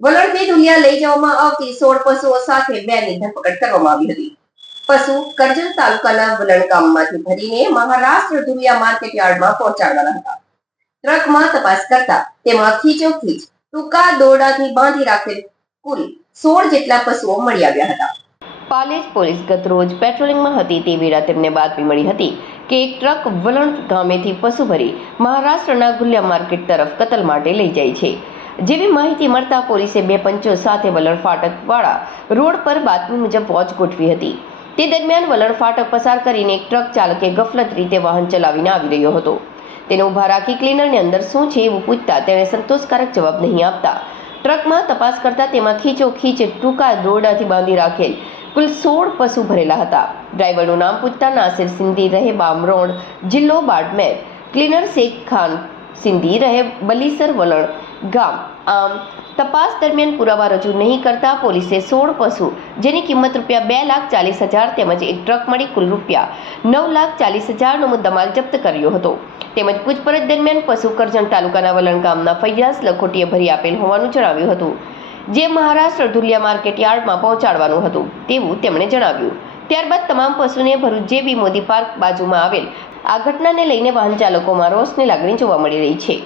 વલણથી ધુલિયા લઈ જવામાં આવતી 16 પશુઓ સાથે 2 ની ધરપકડ કરવામાં આવી હતી. પશુ કરજણ તાલુકાના વલણ ગામમાંથી ભરીને મહારાષ્ટ્ર ધુલિયા માર્કેટ યાર્ડમાં પહોંચાડવાના હતા. ટ્રકમાં તપાસ કરતા તેમાં ખીચોખીચ ટૂંકા દોરડાથી બાંધી રાખેલ કુલ 16 જેટલા પશુઓ મળી આવ્યા હતા. પાલેજ પોલીસ ગત રોજ પેટ્રોલિંગમાં હતી તે વેળા તેમને બાતમી મળી હતી કે એક ટ્રક વલણ ગામેથી પશુ ભરી મહારાષ્ટ્રના ગુલિયા માર્કેટ તરફ કતલ માટે લઈ જાય છે. જેવી માહિતી મળતા પોલીસે 2 પંચો સાથે વલણ ફાટક વાળા રોડ પર બાતમી મુજબ વોચ ગોઠવી હતી. તે દરમિયાન વલણ ફાટક પસાર કરીને એક ટ્રક ચાલકે ગફલત રીતે વાહન ચલાવીને આવી રહ્યો હતો. તેને ઊભા રાખી ક્લીનરની અંદર શું છે એવું પૂછતા તેણે સંતોષકારક જવાબ નહીં આપતા ટ્રકમાં તપાસ કરતા તેમાં ખીચોખીચ ટૂંકા દોરડાથી બાંધી રાખેલ કુલ 16 પશુ ભરેલા હતા. ડ્રાઈવરનું નામ પૂછતા નાસિર સિંધી રહે બામરોડ, જિલ્લો બાડમેર, ક્લીનર શેખ ખાન સિંધી રહે બલીસર વલણ ગામ. આમ તપાસ દરમિયાન પુરાવા રજૂ નહીં કરતા પોલીસે 16 પશુ જેની કિંમત ₹2,40,000 તેમજ એક ટ્રક મળી કુલ ₹9,40,000નો મુદ્દામાલ જપ્ત કર્યો હતો. તેમજ પૂછપરછ દરમિયાન પશુ કરજણ તાલુકાના વલણ ગામના ફૈયાઝ લખોટીએ ભરી આપેલ હોવાનું જણાવ્યું હતું, જે મહારાષ્ટ્ર ધુલિયા માર્કેટ યાર્ડમાં પહોંચાડવાનું હતું તેવું તેમણે જણાવ્યું. ત્યારબાદ તમામ પશુને ભરૂચ JB મોદી પાર્ક બાજુમાં આવેલ આ ઘટનાને લઈને વાહન ચાલકોમાં રોષની લાગણી જોવા મળી રહી છે.